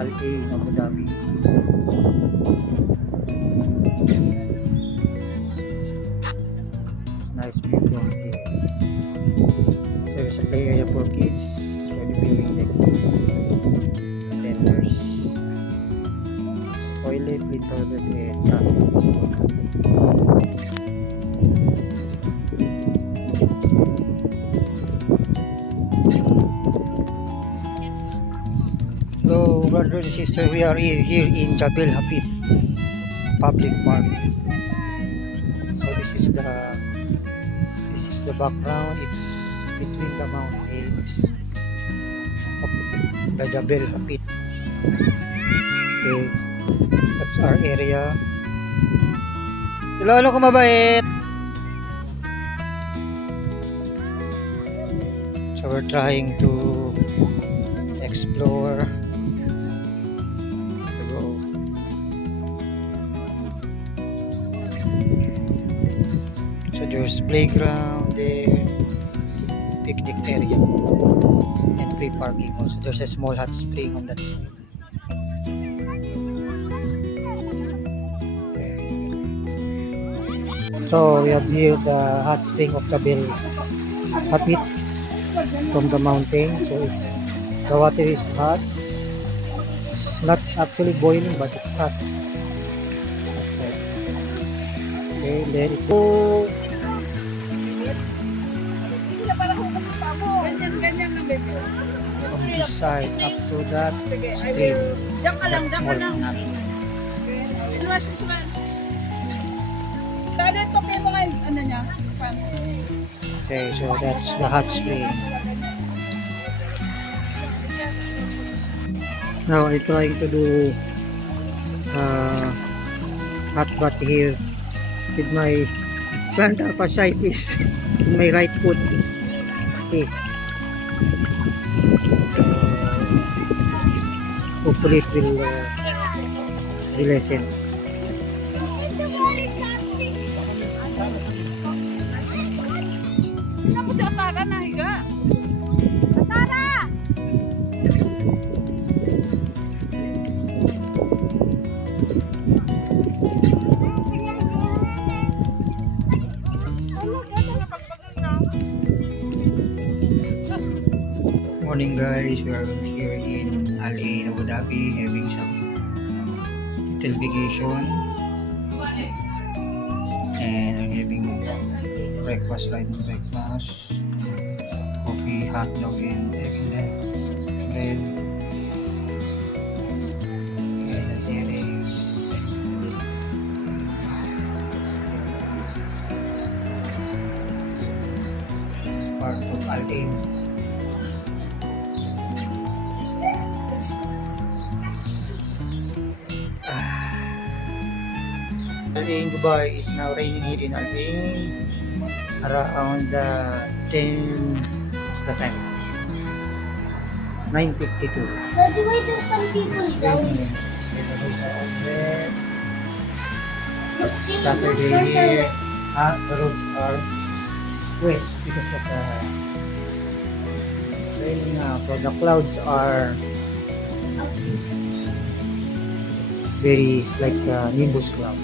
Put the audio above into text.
Al-Ain, Abu Dhabi. Nice view from here. There is a play area for kids, for the viewing deck, vendors, toilet with toilet and Hello brothers and sisters, we are here in Jabal Hafid Public Park. So this is the background. It's between the mountains of the Jabal Hafid. Okay, that's our area. Hello ka mabait. So we're trying to explore. So there's playground there, picnic area, and free parking also. There's a small hot spring on that side. So we have here the hot spring of Jabal Hafid from the mountain. So the water is hot. It's not actually boiling, but it's hot. Okay, then it go from this side up to that stream. That small canal. Okay, so that's the hot spring. Now I'm trying to do hot bath here with my plantar fasciitis in my right foot. See, so hopefully it will lessen. Ako si Atara nahiga. Atara! Morning guys, we are here in Al-Ain, Abu Dhabi, having some little vacation, and I'm having breakfast, coffee, hot dog, and egg, and then bread. And then there is part of Al-Ain. Al-Ain, Dubai is now raining here in Al-Ain around 10, what's the time? 9:52. Daddy, why do some people down here? Saturday here, the roads are wet because of the it's raining now, so the clouds are very, it's like nimbus cloud.